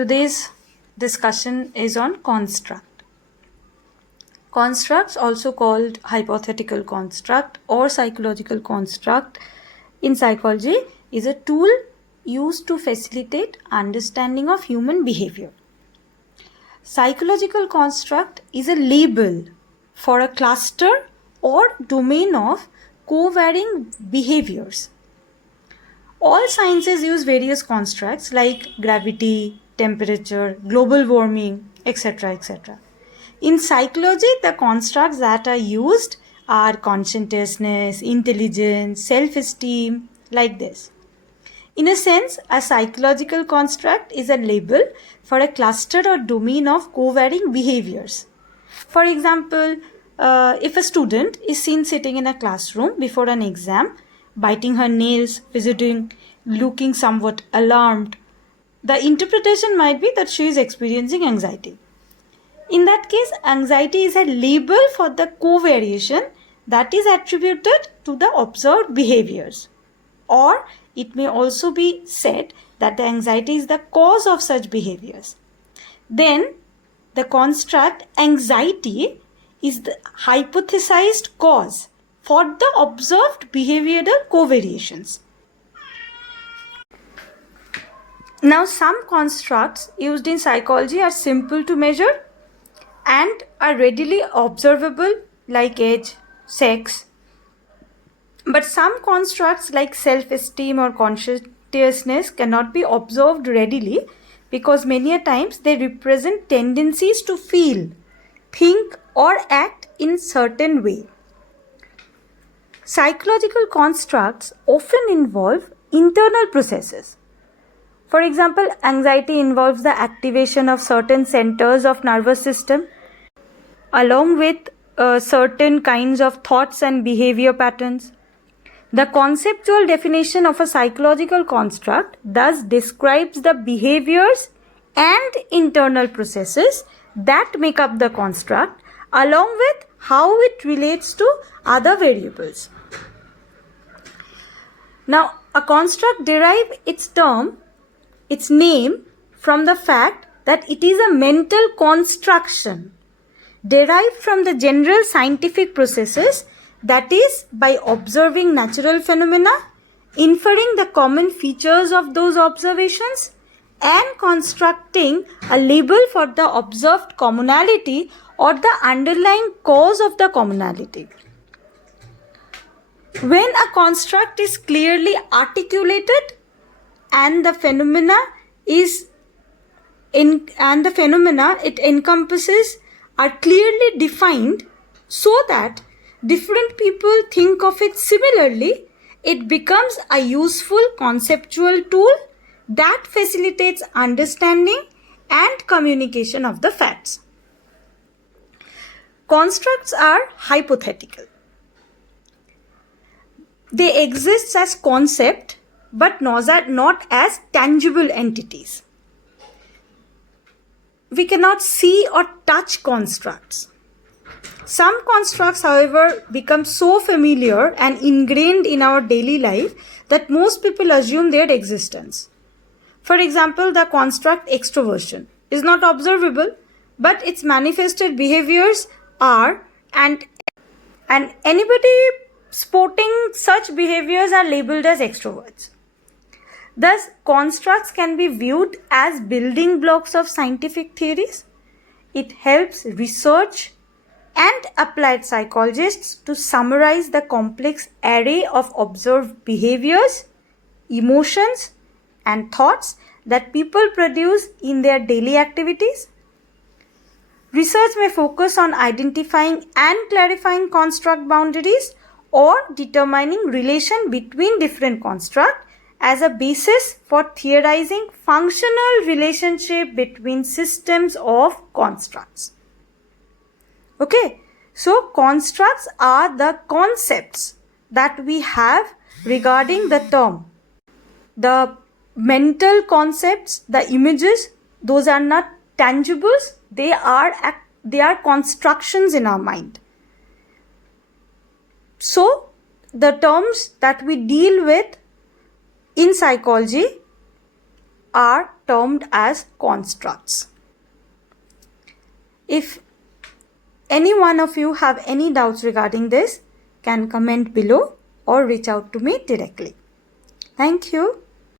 Today's discussion is on construct. Constructs, also called hypothetical construct or psychological construct in psychology, is a tool used to facilitate understanding of human behavior. Psychological construct is a label for a cluster or domain of co-varying behaviors. All sciences use various constructs like gravity, temperature, global warming, etc. etc. In psychology, the constructs that are used are conscientiousness, intelligence, self-esteem, like this. In a sense, a psychological construct is a label for a cluster or domain of co-varying behaviors. For example, if a student is seen sitting in a classroom before an exam, biting her nails, fidgeting, looking somewhat alarmed, the interpretation might be that she is experiencing anxiety. In that case, anxiety is a label for the co-variation that is attributed to the observed behaviors. Or it may also be said that the anxiety is the cause of such behaviors. Then the construct anxiety is the hypothesized cause for the observed behavioral covariations. Now, some constructs used in psychology are simple to measure and are readily observable, like age, sex. But some constructs like self-esteem or conscientiousness cannot be observed readily because many a times they represent tendencies to feel, think or act in certain way. Psychological constructs often involve internal processes. For example, anxiety involves the activation of certain centers of nervous system along with certain kinds of thoughts and behavior patterns. The conceptual definition of a psychological construct thus describes the behaviors and internal processes that make up the construct along with how it relates to other variables. Now, a construct derives its name from the fact that it is a mental construction derived from the general scientific processes, that is, by observing natural phenomena, inferring the common features of those observations, and constructing a label for the observed commonality or the underlying cause of the commonality. When a construct is clearly articulated and the phenomena it encompasses are clearly defined so that different people think of it similarly, it becomes a useful conceptual tool that facilitates understanding and communication of the facts. Constructs are hypothetical. They exist as concept but not as tangible entities. We cannot see or touch constructs. Some constructs, however, become so familiar and ingrained in our daily life that most people assume their existence. For example, the construct extroversion is not observable, but its manifested behaviors are, and anybody sporting such behaviors are labeled as extroverts. Thus, constructs can be viewed as building blocks of scientific theories. It helps research and applied psychologists to summarize the complex array of observed behaviors, emotions, and thoughts that people produce in their daily activities. Research may focus on identifying and clarifying construct boundaries or determining relation between different constructs as a basis for theorizing functional relationship between systems of constructs. Okay, so constructs are the concepts that we have regarding the term. The mental concepts, the images, those are not tangibles, they are constructions in our mind. So, the terms that we deal with in psychology are termed as constructs. If any one of you have any doubts regarding this, can comment below or reach out to me directly. Thank you.